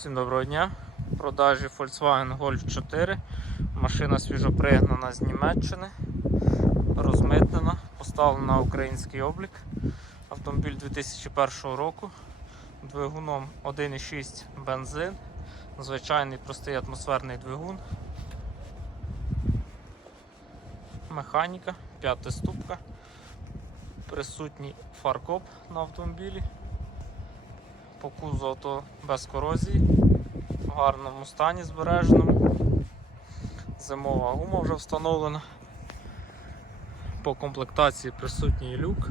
Всім доброго дня. В продажі Volkswagen Golf 4. Машина свіжопригнана з Німеччини, розмитнена, поставлена на український облік. Автомобіль 2001 року. Двигуном 1,6 бензин. Звичайний простий атмосферний двигун. Механіка, п'ята ступка. Присутній фаркоп на автомобілі по кузову авто без корозії, в гарному стані збереженому. Зимова гума вже встановлена. По комплектації присутній люк.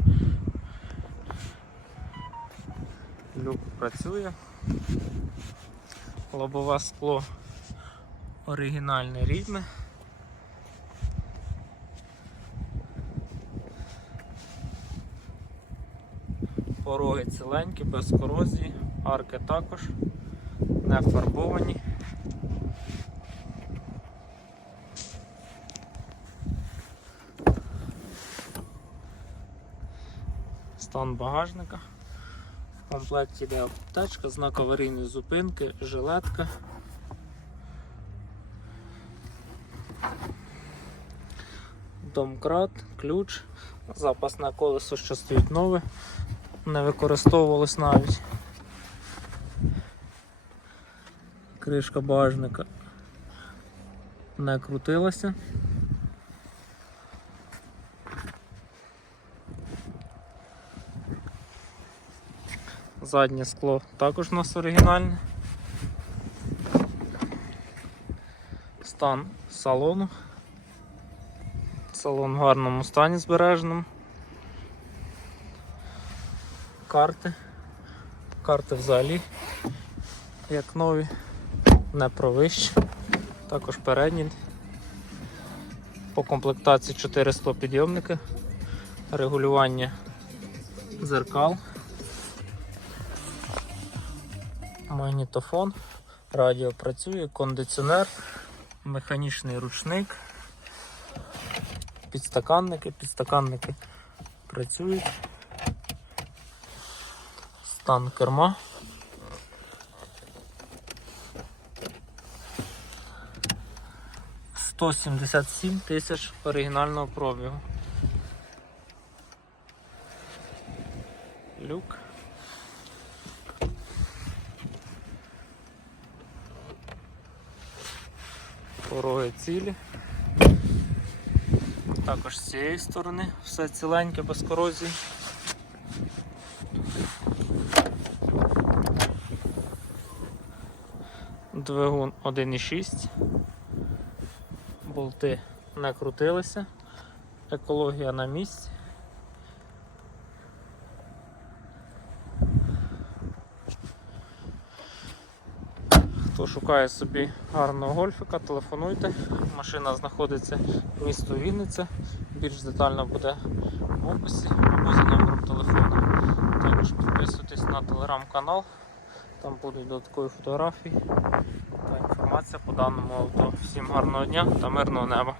Люк працює. Лобове скло оригінальне рідне. Пороги ціленькі, без корозії, арки також не фарбовані. Стан багажника. В комплекті йде аптечка, знак аварійної зупинки, жилетка. Домкрат, ключ, запасне колесо, що стоїть нове не використовувалось навіть. Кришка багажника не крутилася. Заднє скло також у нас оригінальне. Стан салону. Салон в гарному стані збереженому карти. Карти взагалі, як нові, не провищі. Також передні. По комплектації 4 склопідйомники, регулювання дзеркал, магнітофон, радіо працює, кондиціонер, механічний ручник, підстаканники, підстаканники працюють. Стан керма. Сто сімдесят сім тисяч оригінального пробігу. Люк. Пороги цілі. Також з цієї сторони все ціленьке без корозії. Двигун 1,6. Болти не крутилися. Екологія на місці. Хто шукає собі гарного гольфика, телефонуйте. Машина знаходиться в місто Вінниця. Більш детально буде в описі або за номером телефону. Також підписуйтесь на телеграм-канал. Там будуть додаткові фотографії та інформація по даному авто. Всім гарного дня та мирного неба.